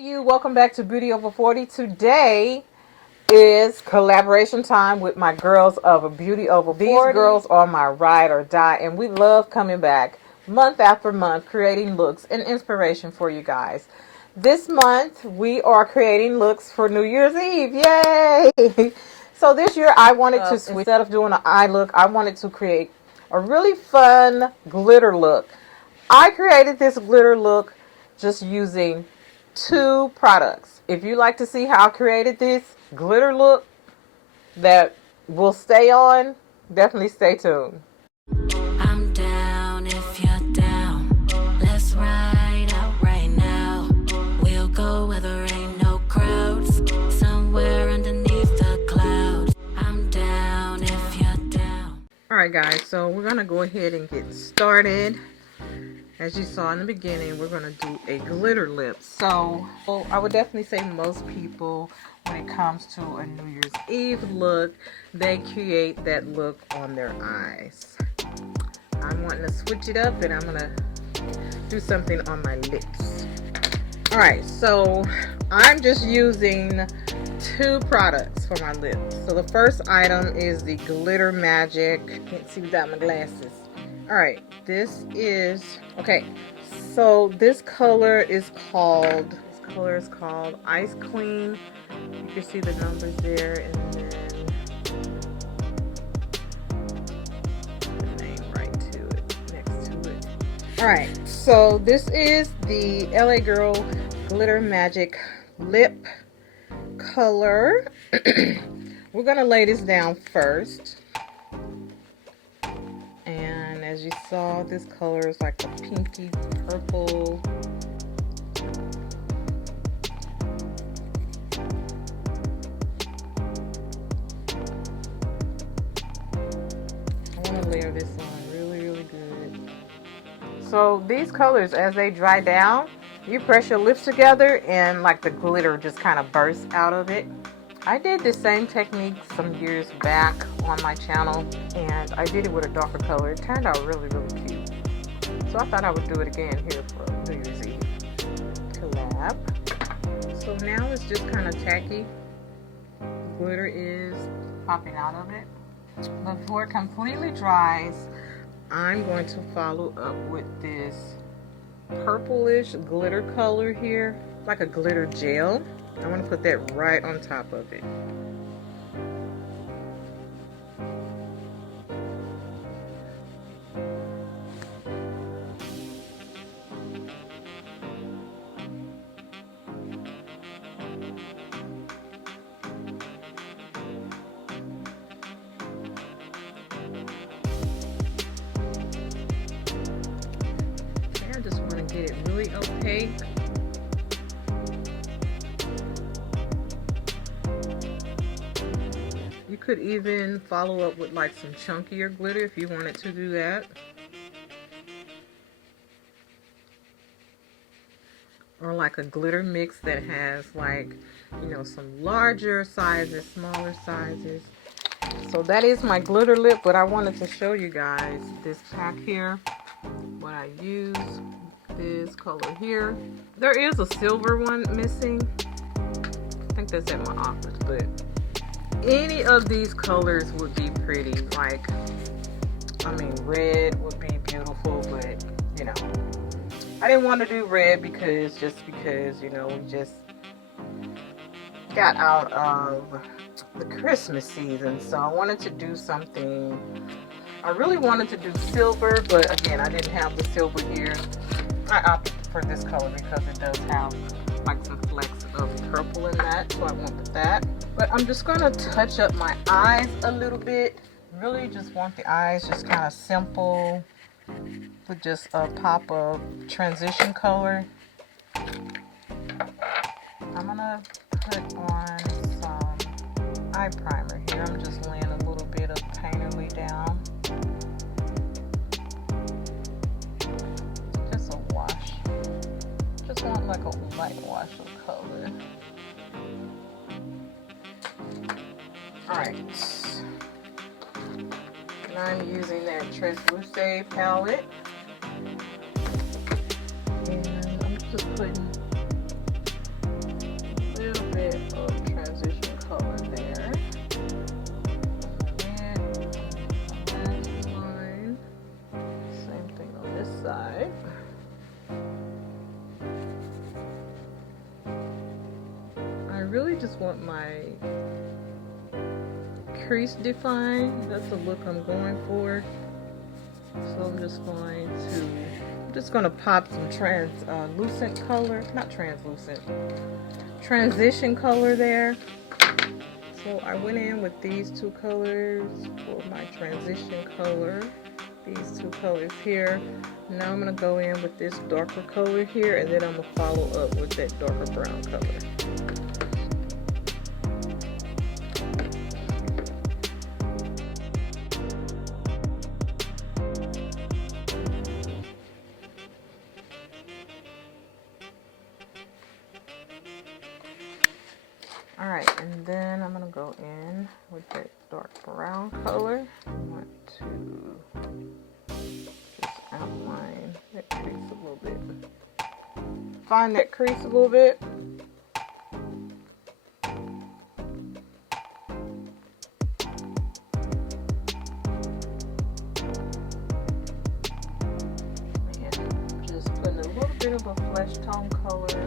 Hey you, welcome back to Beauty Over 40. Today is collaboration time with my girls of Beauty Over 40. These girls are my ride or die, and we love coming back month after month creating looks and inspiration for you guys. This month we are creating looks for New Year's Eve. Yay! So this year I wanted to switch. Instead of doing an eye look, I wanted to create a really fun glitter look. I created this glitter look just using 2 products. If you like to see how I created this glitter look that will stay on, definitely stay tuned. I'm down if you're down. Let's ride out right now. We'll go where there ain't no crowds, somewhere underneath the clouds. I'm down if you're down. Alright guys, so we're gonna go ahead and get started. As you saw in the beginning, we're going to do a glitter lip. So I would definitely say most people, when it comes to a New Year's Eve look, they create that look on their eyes. I'm wanting to switch it up, and I'm going to do something on my lips. Alright, so I'm just using 2 products for my lips. So the first item is the Glitter Magic. Can't see without my glasses. Alright, this is, okay, so this color is called Ice Cream. You can see the numbers there, and then the name right to it, next to it. Alright, so this is the LA Girl Glitter Magic Lip color. We're going to lay this down first. And as you saw, this color is like a pinky purple. I want to layer this on really good. So these colors, as they dry down, you press your lips together and like the glitter just kind of bursts out of it. I did the same technique some years back on my channel, and I did it with a darker color. It turned out really cute. So I thought I would do it again here for New Year's Eve collab. So now it's just kind of tacky. Glitter is popping out of it. Before it completely dries, I'm going to follow up with this purplish glitter color here, like a glitter gel. I want to put that right on top of it. I just want to get it really opaque. You could even follow up with like some chunkier glitter if you wanted to do that. Or like a glitter mix that has like, you know, some larger sizes, smaller sizes. So that is my glitter lip, but I wanted to show you guys this pack here. What I use, this color here. There is a silver one missing. I think that's at my office, but any of these colors would be pretty. Like, I mean, red would be beautiful, but you know, I didn't want to do red because you know, we just got out of the Christmas season, so I wanted to do something. I really wanted to do silver, but again, I didn't have the silver here. I opted for this color because it does have like some flecks of purple in that, so I went with that. But I'm just going to touch up my eyes a little bit. Really just want the eyes just kind of simple with just a pop of transition color. I'm going to put on some eye primer here. I'm just laying a little bit of Painterly down. Just a wash. Just want like a light wash of color. Alright, and I'm using that Gracefully palette, and I'm just putting really just want my crease defined. That's the look I'm going for. So I'm just going to pop some translucent color, not translucent, transition color there. So I went in with these two colors for my transition color. These two colors here. Now I'm going to go in with this darker color here, and then I'm going to follow up with that darker brown color. Alright, and then I'm going to go in with that dark brown color. I want to just outline that crease a little bit. Find that crease a little bit. And just putting a little bit of a flesh tone color.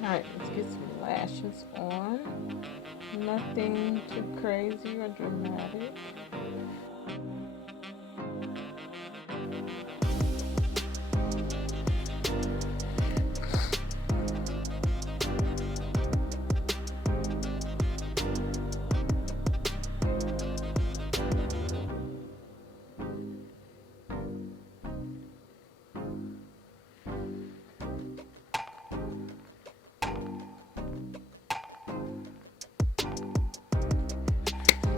Alright, let's get some lashes on. Nothing too crazy or dramatic.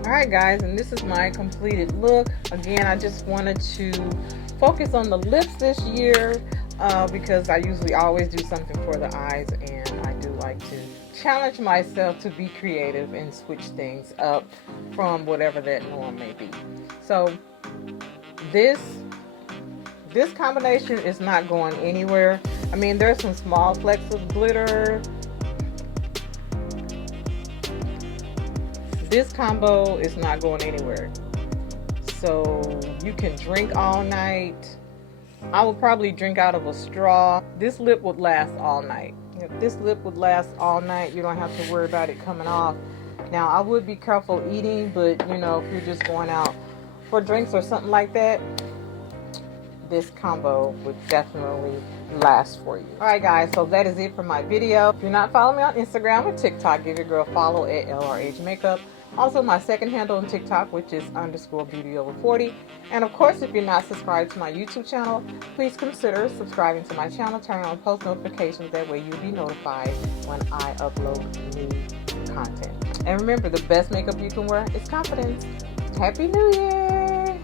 Alright guys, and this is my completed look. Again, I just wanted to focus on the lips this year because I usually always do something for the eyes, and I do like to challenge myself to be creative and switch things up from whatever that norm may be. So this combination is not going anywhere. I mean, there's some small flecks of glitter. This combo is not going anywhere. So you can drink all night. I would probably drink out of a straw. This lip would last all night. If this lip would last all night, you don't have to worry about it coming off. Now, I would be careful eating, but you know, if you're just going out for drinks or something like that, this combo would definitely last for you. Alright guys, so that is it for my video. If you're not following me on Instagram or TikTok, give your girl a follow at LRH Makeup. Also, my second handle on TikTok, which is _beauty over40. And of course, if you're not subscribed to my YouTube channel, please consider subscribing to my channel. Turn on post notifications. That way you'll be notified when I upload new content. And remember, the best makeup you can wear is confidence. Happy New Year!